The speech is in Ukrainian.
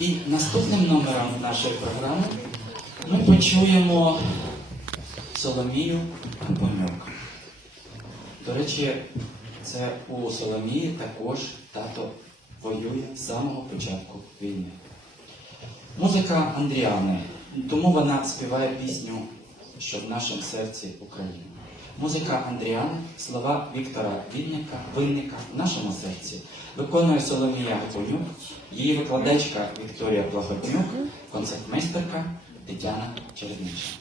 І наступним номером нашої програми ми почуємо Соломію Апонюк. До речі, це у Соломії також тато воює з самого початку війни. Музика Андріани, тому вона співає пісню, що в нашому серці Україна. Музика Андріани, слова Віктора Вінника, Винника в нашому серці виконує Соломія Гапонюк, її викладачка Вікторія Плахотнюк, концертмейстерка Тетяна Чернична.